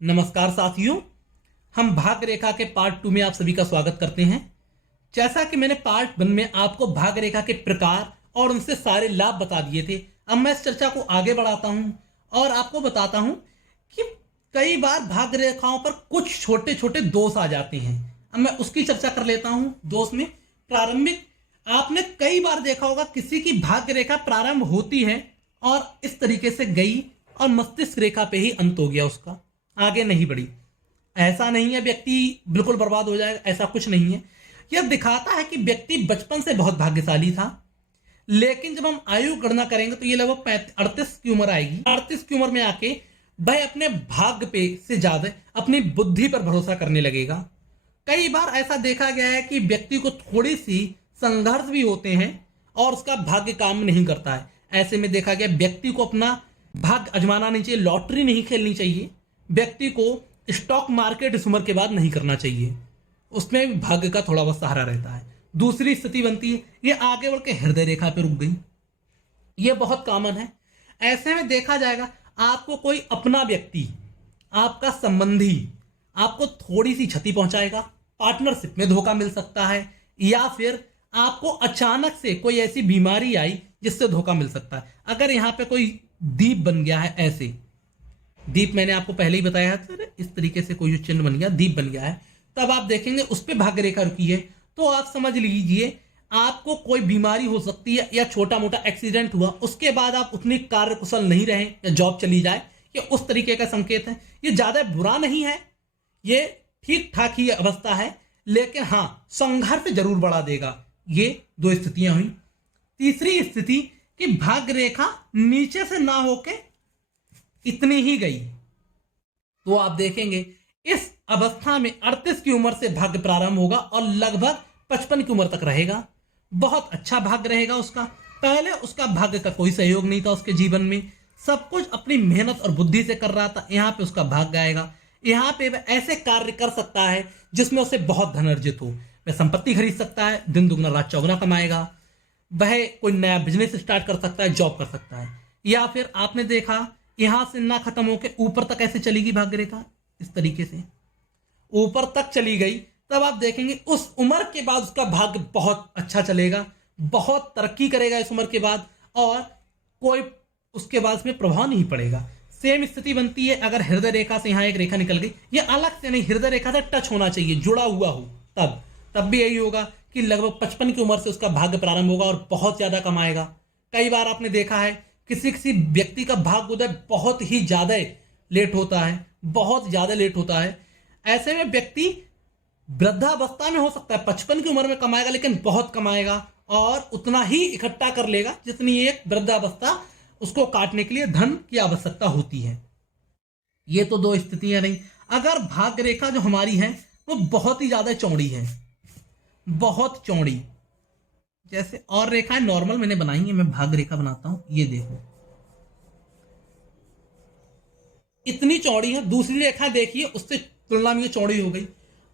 नमस्कार साथियों, हम भाग्य रेखा के पार्ट 2 में आप सभी का स्वागत करते हैं। जैसा कि मैंने पार्ट 1 में आपको भाग्य रेखा के प्रकार और उनसे सारे लाभ बता दिए थे, अब मैं इस चर्चा को आगे बढ़ाता हूं और आपको बताता हूं कि कई बार भाग्य रेखाओं पर कुछ छोटे छोटे दोष आ जाते हैं। अब मैं उसकी चर्चा कर लेता हूं। दोष में प्रारंभिक, आपने कई बार देखा होगा किसी की भाग्य रेखा प्रारंभ होती है और इस तरीके से गई और मस्तिष्क रेखा पे ही अंत हो गया, उसका आगे नहीं बढ़ी। ऐसा नहीं है व्यक्ति बिल्कुल बर्बाद हो जाएगा, ऐसा कुछ नहीं है। यह दिखाता है कि व्यक्ति बचपन से बहुत भाग्यशाली था, लेकिन जब हम आयु गणना करेंगे तो ये लगभग 38 की उम्र आएगी। 38 की उम्र में आके वह अपने भाग्य पे से ज्यादा अपनी बुद्धि पर भरोसा करने लगेगा। कई बार ऐसा देखा गया है कि व्यक्ति को थोड़ी सी संघर्ष भी होते हैं और उसका भाग्य काम नहीं करता है। ऐसे में देखा गया व्यक्ति को अपना भाग्य आजमाना नहीं चाहिए, लॉटरी नहीं खेलनी चाहिए, व्यक्ति को स्टॉक मार्केट इस उम्र के बाद नहीं करना चाहिए, उसमें भाग्य का थोड़ा बहुत सहारा रहता है। दूसरी स्थिति बनती है ये आगे बढ़ के हृदय रेखा पे रुक गई, ये बहुत कॉमन है। ऐसे में देखा जाएगा आपको कोई अपना व्यक्ति, आपका संबंधी आपको थोड़ी सी क्षति पहुंचाएगा, पार्टनरशिप में धोखा मिल सकता है, या फिर आपको अचानक से कोई ऐसी बीमारी आई जिससे धोखा मिल सकता है। अगर यहाँ पे कोई दीप बन गया है, ऐसे दीप मैंने आपको पहले ही बताया था, इस तरीके से कोई जो चिन्ह बन गया, दीप बन गया है, तब आप देखेंगे उस पर भाग्य रेखा रुकी है, तो आप समझ लीजिए आपको कोई बीमारी हो सकती है या छोटा मोटा एक्सीडेंट हुआ, उसके बाद आप उतनी कार्य कुशल नहीं रहे या जॉब चली जाए, ये उस तरीके का संकेत है। ये ज्यादा बुरा नहीं है, ये ठीक ठाक ही अवस्था है, लेकिन हाँ संघर्ष जरूर बढ़ा देगा। ये दो स्थितियां हुई। तीसरी स्थिति कि भाग्य रेखा नीचे से ना होके इतनी ही गई, तो आप देखेंगे इस अवस्था में 38 की उम्र से भाग्य प्रारंभ होगा और लगभग 55 की उम्र तक रहेगा। बहुत अच्छा भाग्य रहेगा उसका। पहले उसका भाग्य का कोई सहयोग नहीं था, उसके जीवन में सब कुछ अपनी मेहनत और बुद्धि से कर रहा था। यहाँ पे उसका भाग्य आएगा, यहाँ पे वह ऐसे कार्य कर सकता है जिसमें उसे बहुत धन अर्जित हो। वह संपत्ति खरीद सकता है, दिन दुगना रात चौगुना कमाएगा, वह कोई नया बिजनेस स्टार्ट कर सकता है, जॉब कर सकता है। या फिर आपने देखा यहां से ना खत्म होकर ऊपर तक ऐसे चली गई भाग्य रेखा, इस तरीके से ऊपर तक चली गई, तब आप देखेंगे उस उम्र के बाद उसका भाग्य बहुत अच्छा चलेगा, बहुत तरक्की करेगा इस उम्र के बाद, और कोई उसके बाद इसमें प्रभाव नहीं पड़ेगा। सेम स्थिति बनती है अगर हृदय रेखा से यहां एक रेखा निकल गई, ये अलग से नहीं, हृदय रेखा से टच होना चाहिए, जुड़ा हुआ हो, तब भी यही होगा कि लगभग 55 की उम्र से उसका भाग्य प्रारंभ होगा और बहुत ज्यादा कमाएगा। कई बार आपने देखा है किसी किसी व्यक्ति का भाग्य उदय बहुत ही ज्यादा लेट होता है, बहुत ज्यादा लेट होता है। ऐसे में व्यक्ति वृद्धावस्था में हो सकता है 55 की उम्र में कमाएगा, लेकिन बहुत कमाएगा और उतना ही इकट्ठा कर लेगा जितनी एक वृद्धावस्था उसको काटने के लिए धन की आवश्यकता होती है। ये तो दो स्थितियां रही। अगर भाग्य रेखा जो हमारी है वो बहुत ही ज्यादा चौड़ी है, बहुत चौड़ी, जैसे और रेखाएं नॉर्मल मैंने बनाई है, मैं भाग्य रेखा बनाता हूं, ये देखो इतनी चौड़ी है। दूसरी रेखा देखिए उससे तुलना में ये चौड़ी हो गई।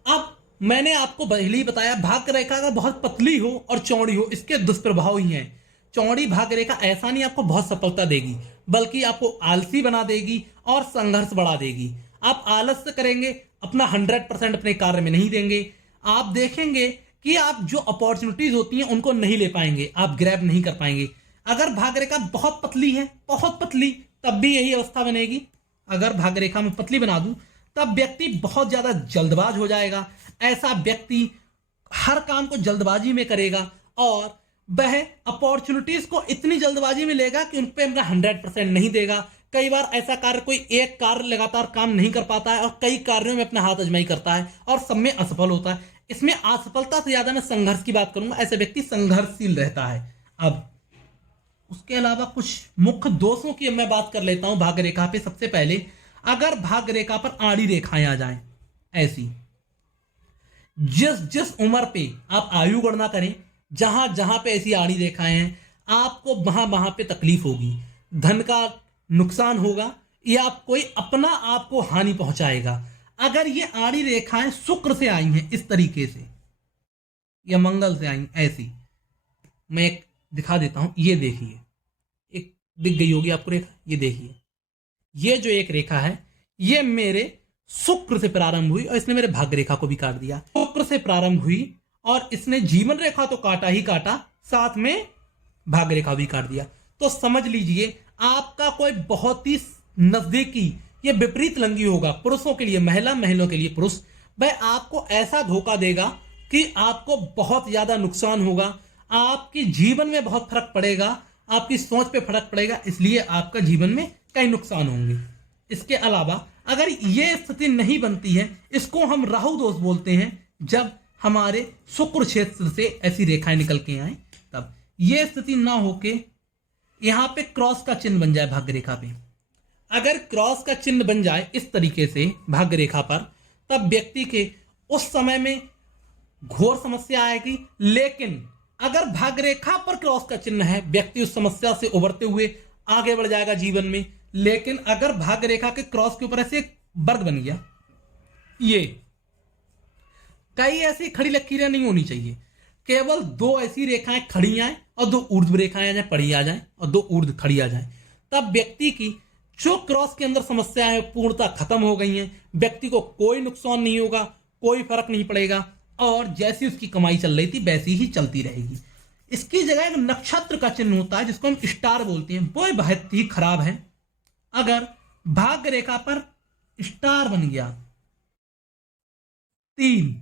अब मैंने आपको पहले ही बताया भाग्य रेखा अगर बहुत पतली हो और चौड़ी हो, इसके दुष्प्रभाव ही हैं। चौड़ी भाग्य रेखा ऐसा नहीं आपको बहुत सफलता देगी, बल्कि आपको आलसी बना देगी और संघर्ष बढ़ा देगी। आप आलस से करेंगे, अपना 100% अपने कार्य में नहीं देंगे। आप देखेंगे कि आप जो अपॉर्चुनिटीज होती हैं उनको नहीं ले पाएंगे, आप ग्रैब नहीं कर पाएंगे। अगर भाग्य रेखा बहुत पतली है, बहुत पतली, तब भी यही अवस्था बनेगी। अगर भाग्य रेखा में पतली बना दूं तब व्यक्ति बहुत ज्यादा जल्दबाज हो जाएगा। ऐसा व्यक्ति हर काम को जल्दबाजी में करेगा और वह अपॉर्चुनिटीज को इतनी जल्दबाजी में लेगा कि उन पर अपना 100% नहीं देगा। कई बार ऐसा कार्य, कोई एक कार्य लगातार काम नहीं कर पाता है और कई कार्यों में अपना हाथ आजमाई करता है और सब में असफल होता है। इसमें असफलता से ज्यादा मैं संघर्ष की बात करूंगा, ऐसे व्यक्ति संघर्षशील रहता है। अब उसके अलावा कुछ मुख्य दोषों की मैं बात कर लेता हूं भाग्य रेखा पे। सबसे पहले अगर भाग्य रेखा पर आड़ी रेखाएं आ जाएं, ऐसी जिस जिस उम्र पे आप आयु गणना करें, जहां जहां पे ऐसी आड़ी रेखाएं हैं, आपको वहां वहां पे तकलीफ होगी, धन का नुकसान होगा या कोई अपना आपको हानि पहुंचाएगा। अगर ये आड़ी रेखाएं शुक्र से आई हैं इस तरीके से या मंगल से आई, ऐसी मैं एक दिखा देता हूं, ये देखिए, एक दिख गई होगी आपको रेखा, ये देखिए, ये जो एक रेखा है ये मेरे शुक्र से प्रारंभ हुई और इसने मेरे भाग्य रेखा को भी काट दिया। शुक्र से प्रारंभ हुई और इसने जीवन रेखा तो काटा ही काटा, साथ में भाग्य रेखा भी काट दिया। तो समझ लीजिए आपका कोई बहुत ही नजदीकी ये विपरीत लिंगी होगा, पुरुषों के लिए महिला, महिलाओं के लिए पुरुष, वह आपको ऐसा धोखा देगा कि आपको बहुत ज्यादा नुकसान होगा, आपके जीवन में बहुत फर्क पड़ेगा, आपकी सोच पे फर्क पड़ेगा, इसलिए आपका जीवन में कई नुकसान होंगे। इसके अलावा अगर ये स्थिति नहीं बनती है, इसको हम राहु दोष बोलते हैं, जब हमारे शुक्र क्षेत्र से ऐसी रेखाएं निकल के आए, तब ये स्थिति ना होके यहां पे क्रॉस का चिन्ह बन जाए भाग्य रेखा पे। अगर क्रॉस का चिन्ह बन जाए इस तरीके से भाग्य रेखा पर, तब व्यक्ति के उस समय में घोर समस्या आएगी। लेकिन अगर भाग्य रेखा पर क्रॉस का चिन्ह है, व्यक्ति उस समस्या से उभरते हुए आगे बढ़ जाएगा जीवन में। लेकिन अगर भाग्य रेखा के क्रॉस के ऊपर ऐसे एक वर्ग बन गया, ये कई ऐसी खड़ी लकीरें नहीं होनी चाहिए, केवल दो ऐसी रेखाएं खड़ी आए और दो ऊर्ध्व रेखाएं आ जाए, पड़ी आ जाए और दो ऊर्ध्व खड़ी आ जाए, तब व्यक्ति की जो क्रॉस के अंदर समस्याएं हैं पूर्णतः खत्म हो गई हैं। व्यक्ति को कोई नुकसान नहीं होगा, कोई फर्क नहीं पड़ेगा और जैसी उसकी कमाई चल रही थी वैसी ही चलती रहेगी। इसकी जगह एक नक्षत्र का चिन्ह होता है जिसको हम स्टार बोलते हैं, वो बहुत ही खराब है। अगर भाग्य रेखा पर स्टार बन गया, 3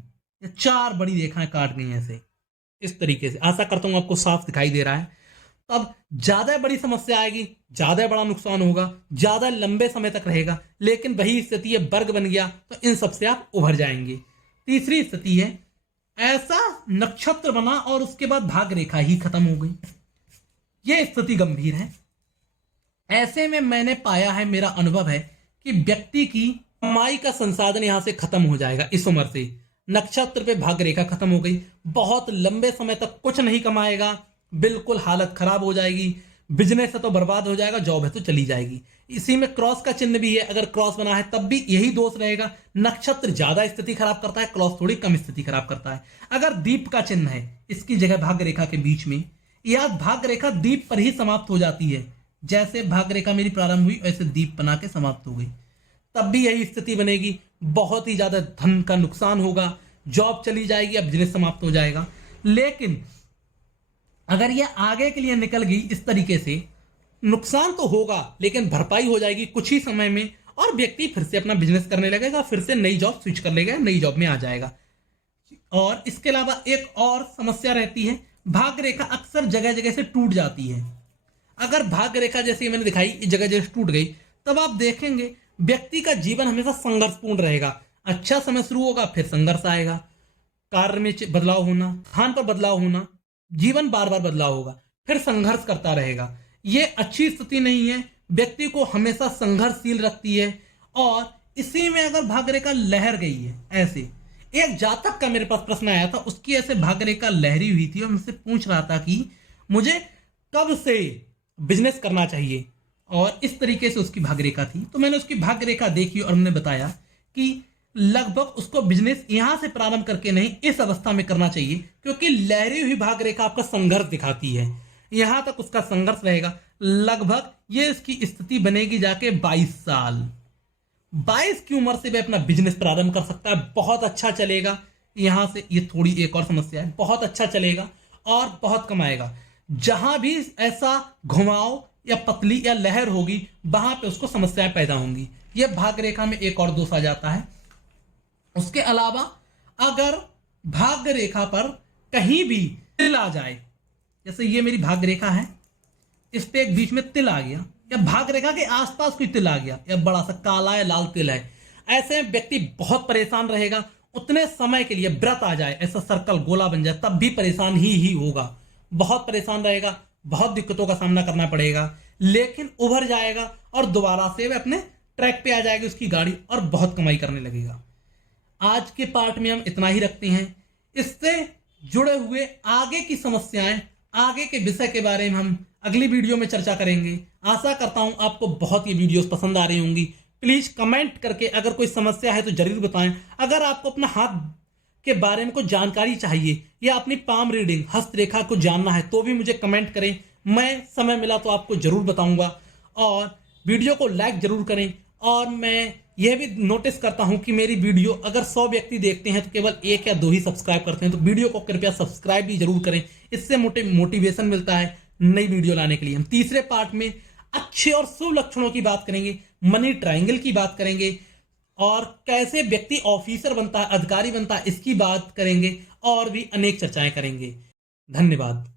या 4 बड़ी रेखाएं काट गई ऐसे इस तरीके से, आशा करता हूं आपको साफ दिखाई दे रहा है, तब ज्यादा बड़ी समस्या आएगी, ज्यादा बड़ा नुकसान होगा, ज्यादा लंबे समय तक रहेगा। लेकिन वही स्थिति है वर्ग बन गया तो इन सबसे आप उभर जाएंगे। तीसरी स्थिति है ऐसा नक्षत्र बना और उसके बाद भाग्य रेखा ही खत्म हो गई, यह स्थिति गंभीर है। ऐसे में मैंने पाया है, मेरा अनुभव है कि व्यक्ति की कमाई का संसाधन यहां से खत्म हो जाएगा। इस उम्र से नक्षत्र पे भाग्य रेखा खत्म हो गई, बहुत लंबे समय तक कुछ नहीं कमाएगा, बिल्कुल हालत खराब हो जाएगी, बिजनेस है तो बर्बाद हो जाएगा, जॉब है तो चली जाएगी। इसी में क्रॉस का चिन्ह भी है, अगर क्रॉस बना है तब भी यही दोष रहेगा। नक्षत्र ज्यादा स्थिति खराब करता है, क्रॉस थोड़ी कम स्थिति खराब करता है। अगर दीप का चिन्ह है इसकी जगह भाग्य रेखा के बीच में, या भाग्य रेखा दीप पर ही समाप्त हो जाती है, जैसे भाग्य रेखा मेरी प्रारंभ हुई वैसे दीप बना के समाप्त हो गई, तब भी यही स्थिति बनेगी, बहुत ही ज्यादा धन का नुकसान होगा, जॉब चली जाएगी, अब बिजनेस समाप्त हो जाएगा। लेकिन अगर यह आगे के लिए निकल गई इस तरीके से, नुकसान तो होगा लेकिन भरपाई हो जाएगी कुछ ही समय में और व्यक्ति फिर से अपना बिजनेस करने लगेगा, फिर से नई जॉब स्विच कर लेगा, नई जॉब में आ जाएगा। और इसके अलावा एक और समस्या रहती है, भाग्य रेखा अक्सर जगह जगह से टूट जाती है। अगर भाग्य रेखा जैसे मैंने दिखाई जगह जगह टूट गई, तब आप देखेंगे व्यक्ति का जीवन हमेशा संघर्षपूर्ण रहेगा। अच्छा समय शुरू होगा फिर संघर्ष आएगा, कार्य में बदलाव होना, स्थान पर बदलाव होना, जीवन बार बार बदलाव होगा, फिर संघर्ष करता रहेगा। ये अच्छी स्थिति नहीं है, व्यक्ति को हमेशा संघर्षशील रखती है। और इसी में अगर भाग्य रेखा लहर गई है, ऐसे एक जातक का मेरे पास प्रश्न आया था, उसकी ऐसे भाग्य रेखा लहरी हुई थी और मुझसे पूछ रहा था कि मुझे कब से बिजनेस करना चाहिए, और इस तरीके से उसकी भाग्य रेखा थी। तो मैंने उसकी भाग्य रेखा देखी और हमने बताया कि लगभग उसको बिजनेस यहां से प्रारंभ करके नहीं, इस अवस्था में करना चाहिए, क्योंकि लहरी हुई भाग्य रेखा आपका संघर्ष दिखाती है, यहां तक उसका संघर्ष रहेगा। लगभग ये इसकी स्थिति बनेगी जाके 22 साल, 22 की उम्र से वह अपना बिजनेस प्रारंभ कर सकता है, बहुत अच्छा चलेगा। यहां से ये थोड़ी एक और समस्या है, बहुत अच्छा चलेगा और बहुत कमाएगा। जहां भी ऐसा घुमाव या पतली या लहर होगी, वहां पे उसको समस्याएं पैदा होंगी। यह भाग्य रेखा में एक और दोष आ जाता है। उसके अलावा अगर भाग्य रेखा पर कहीं भी तिल आ जाए, जैसे ये मेरी भाग्य रेखा है, इस पे एक बीच में तिल आ गया, या भाग्य रेखा के आसपास कोई तिल आ गया, या बड़ा सा काला या लाल तिल है, ऐसे व्यक्ति बहुत परेशान रहेगा। उतने समय के लिए व्रत आ जाए, ऐसा सर्कल गोला बन जाए, तब भी परेशान ही होगा, बहुत परेशान रहेगा, बहुत दिक्कतों का सामना करना पड़ेगा। लेकिन उभर जाएगा और दोबारा से वह अपने ट्रैक पे आ जाएगी उसकी गाड़ी और बहुत कमाई करने लगेगा। आज के पार्ट में हम इतना ही रखते हैं। इससे जुड़े हुए आगे की समस्याएं, आगे के विषय के बारे में हम अगली वीडियो में चर्चा करेंगे। आशा करता हूं आपको बहुत ये वीडियोस पसंद आ रही होंगी। प्लीज कमेंट करके अगर कोई समस्या है तो जरूर बताएं। अगर आपको अपना हाथ के बारे में कुछ जानकारी चाहिए या अपनी पाम रीडिंग, हस्तरेखा को जानना है, तो भी मुझे कमेंट करें, मैं समय मिला तो आपको जरूर बताऊंगा। और वीडियो को लाइक जरूर करें और मैं यह भी नोटिस करता हूं कि मेरी वीडियो अगर 100 व्यक्ति देखते हैं तो केवल 1 या 2 ही सब्सक्राइब करते हैं, तो वीडियो को कृपया सब्सक्राइब भी जरूर करें। इससे मोटिवेशन मिलता है नई वीडियो लाने के लिए। हम तीसरे पार्ट में अच्छे और शुभ लक्षणों की बात करेंगे, मनी ट्रायंगल की बात करेंगे, और कैसे व्यक्ति ऑफिसर बनता है, अधिकारी बनता है, इसकी बात करेंगे, और भी अनेक चर्चाएं करेंगे। धन्यवाद।